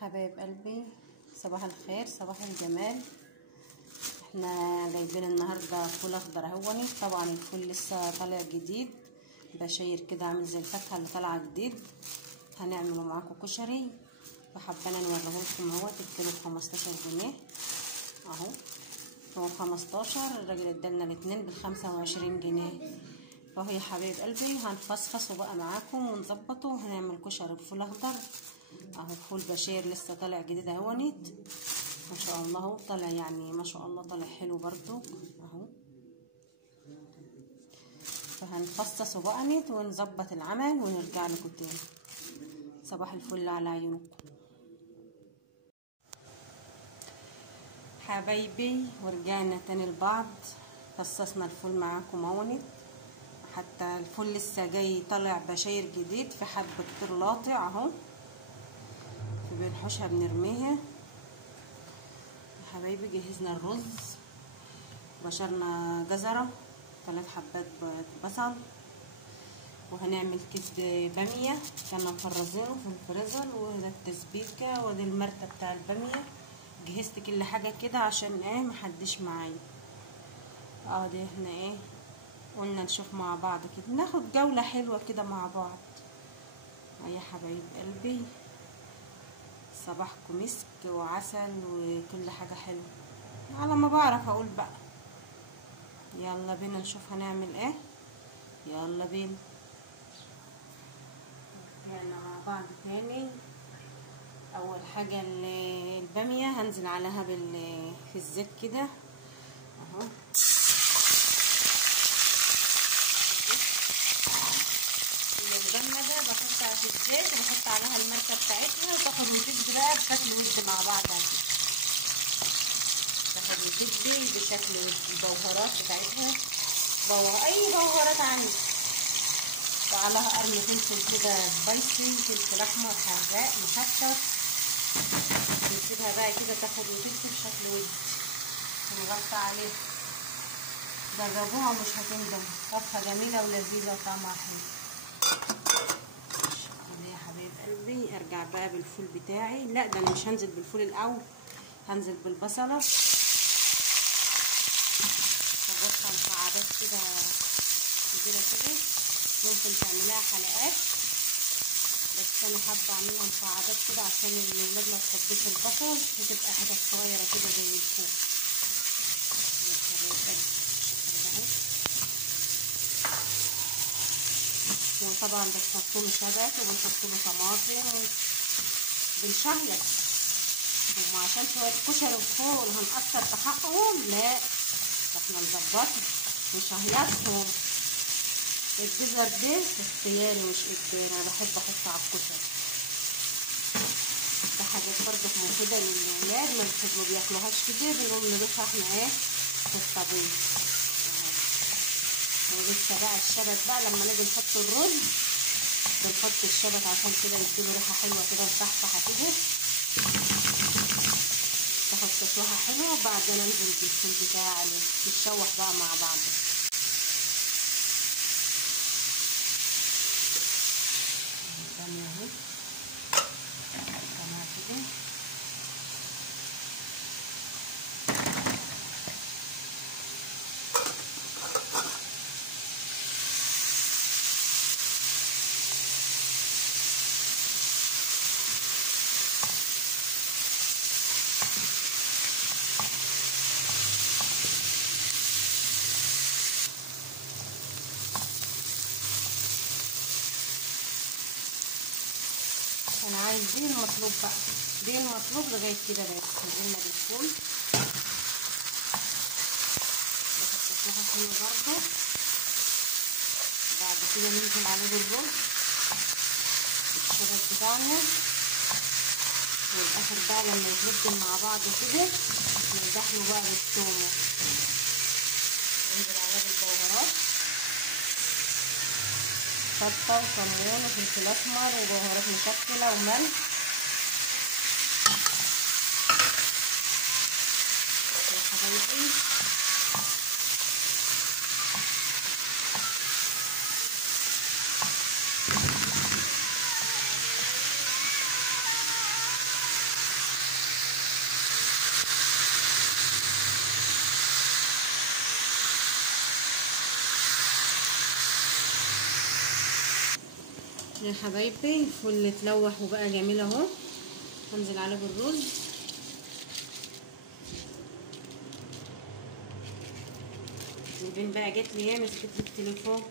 حبايب قلبي، صباح الخير، صباح الجمال. احنا جايبين النهارده فول اخضر اهوني. طبعا الفول لسه طالع جديد، بشاير كده عامل زي الفاكهه اللي طالعه جديد. هنعمله معاكم كشري، فحبانا نوريهولكم اهوت. الكيلو ب15 جنيه اهو. هو 15، الراجل ادالنا الاتنين ب25 جنيه. فهو يا حبايب قلبي هنفصفصه بقى معاكم ونظبطه وهنعمل كشري بفول اخضر اهو. فول بشير لسه طالع جديد اهونت، ما شاء الله. اهو طالع يعني ما شاء الله، طالع حلو برضو اهو. فهنفصصه بقى نت ونظبط العمل ونرجع لكم تاني. صباح الفل على عيونكم حبايبي، ورجعنا تاني لبعض. فصصنا الفول معاكم اهونت. حتى الفول لسه جاي طالع بشاير جديد في حب كتير لاطع اهو. بنحوشها بنرميها يا حبايبي. جهزنا الرز، بشرنا جزرة 3 حبات بصل، وهنعمل كيس بامية كنا مفرزينه في الفريزر، وده التسبيكة وده المرتة بتاع البامية. جهزت كل حاجة كده عشان محدش معايا. دي احنا قلنا نشوف مع بعض كده، ناخد جولة حلوة كده مع بعض. يا حبايب قلبي، صباحكم مسك وعسل وكل حاجة حلوة على ما بعرف اقول بقى. يلا بينا نشوف هنعمل ايه. يلا بينا رجعنا مع بعض تاني. اول حاجة البامية هنزل عليها في الزيت كده اهو. البامية ده بحطها في الزيت وبحط عليها المركة بتاعتها، وتاخد وتدي بقى بشكل ود مع بعض. تاخد وتدي بشكل ود. البهارات بتاعتها اي بهارات عندي، وعليها قرن فلفل كده سبايسي، فلفل احمر حراق محشر. نسيبها بقى كده تاخد وتدي بشكل ود. هنغطي عليها. جربوها مش هتندم، طبخه جميله ولذيذه وطعمها حلو. يا حبايب قلبي ارجع بقى بالفول بتاعي. لا ده انا مش هنزل بالفول الاول، هنزل بالبصله. هرصها مكعبات كده كبيره كده، ممكن تعمليها حلقات، بس انا حابه اعملها مكعبات كده عشان الولاد ما تحبش البصل، وتبقى حتت صغيره كده زي الفول. وطبعا بنحط له شبت وبنحط له طماطم بنشهيط. وعشان شويه كشري وفول هنأثر في حقهم، لا احنا نظبطهم ونشهيطهم. الجزر ده اختياري مش اجباري، انا بحب احطه على الكشري. ده حاجات برضه مفيده للولاد، ما بياكلوهاش كده، بنقوم نضيفها احنا في الطبيخ. ولسه بقى الشبت بقى لما نيجي نحط الرز بنحط الشبت عشان كده يديله ريحه حلوه كده مصحصحه كده، تاخد تسويحه حلوه. وبعدين انزل بالفول بتاعي نتشوح بقى مع بعض. اهي كده. انا عايز دي المطلوب بقى، دي المطلوب لغايه كده. بس نزلنا بالفول باخد تسويحه حلوه برضه. بعد كده ننزل عليه بالرز الشبت بتاعنا، والاخر بقى لما يتلبن مع بعض كده ندهنه بقى بالثوم. ننزل عليه بالبهارات، شطه وكمون وفلفل اسمر وبهارات مشكله وملح. يا حبايبي يا حبايبي الفل اتلوح وبقى جميل اهو. هنزل عليه بالرز. وبين بقى جت لي ايه، مسكت لي التليفون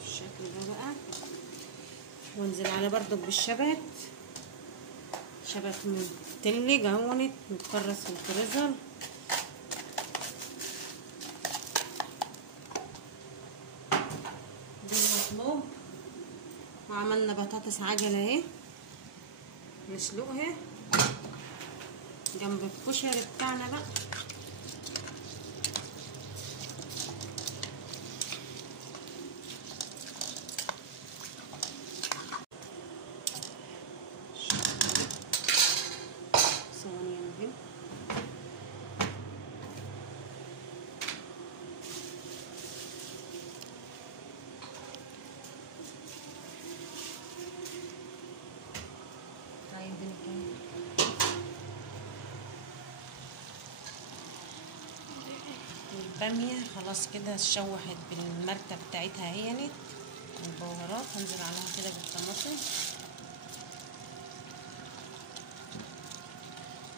بالشكل ده بقى. وانزل عليه برضو بالشبت، شبت متلج اهونت متكرس في الفريزر. ده المطلوب. وعملنا بطاطس عجله اهي نسلقها جنب الكشري بتاعنا بقى. البامية خلاص كده اتشوحت بالمرتة بتاعتها اهيت والبهارات. هنزل عليها كده بالطماطم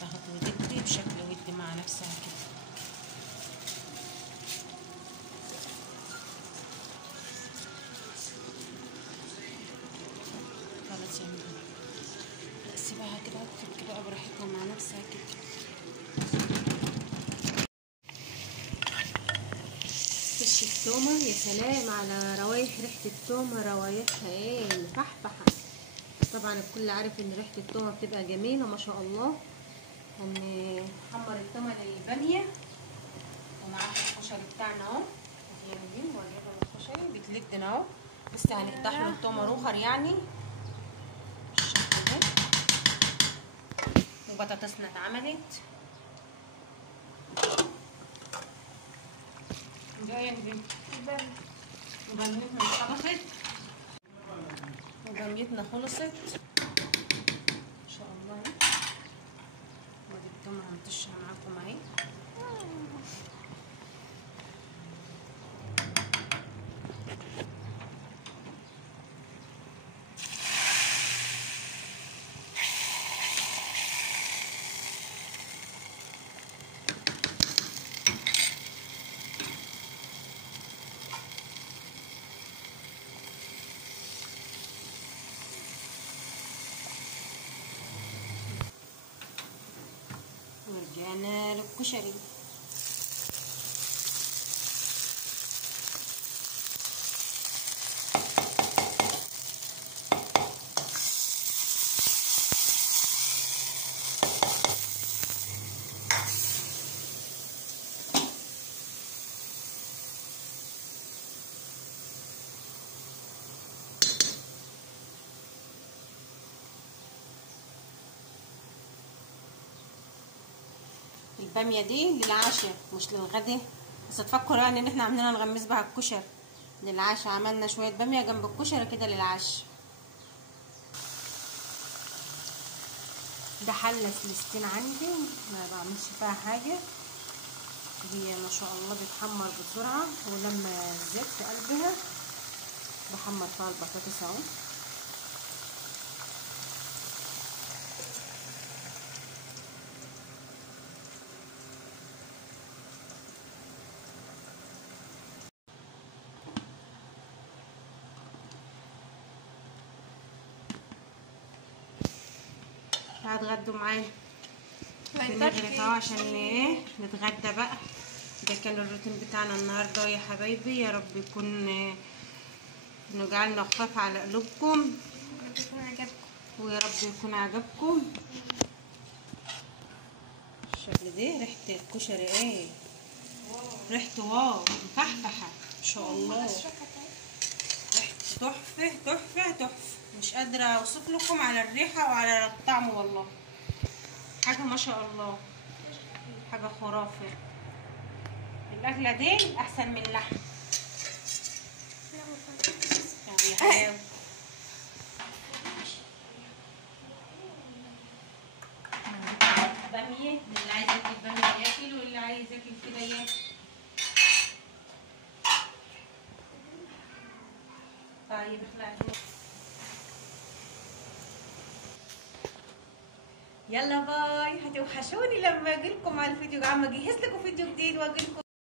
تاخد وتدي بشكل ودي مع نفسها كده. خلاص يعني سيبها كده تفك بقى براحتها مع نفسها كده. فش التومة يا سلام على روايح ريحة التومة، روايحها ايه مفحفحة. طبعا الكل عارف ان ريحة التومة بتبقى جميلة ما شاء الله. هنحمر التومة للبامية ومعاها الكشري بتاعنا اهو. جايبين وريكم الكشري بيتلدن اهو، بس هنقطع له التومة روخر يعني بالشكل ده. وبطاطسنا اتعملت جايه وباميتنا اتطبخت وباميتنا خلصت ان شاء الله. ودي التومه هنطشها معاكم اهي. ورجعنا للكشري. الباميه دي للعشاء مش للغدا، بس تفكروا يعني ان احنا عاملينها نغمس بها الكشري. للعشاء عملنا شويه باميه جنب الكشري كده للعشاء. ده حله فلسطين عندي ما بعملش فيها حاجه، هي ما شاء الله بتحمر بسرعه، ولما الزيت في قلبها بحمر فيها البطاطس اهو. هتغدوا معانا بنغرف اهو عشان ايه نتغدى بقى. ده كان الروتين بتاعنا النهارده يا حبايبي. يا رب يكون نجعلنا خفاف على قلوبكم ويا رب يكون عجبكم. الشكل ده ريحه الكشري ايه، ريحته واو مفحفحه ما شاء الله. ريحته تحفه تحفه تحفه، مش قادره اوصف لكم على الريحه وعلى الطعم والله. حاجه ما شاء الله، حاجه خرافه. الاكله دي احسن من اللحم يعني حلاوه. باميه اللي عايز ياكل باميه ياكل، واللي عايز ياكل كده ياكل. طيب اخلعي. يلا باي، هتوحشوني لما اجي لكم على الفيديو. عم اجهز لكم فيديو جديد واجي لكم.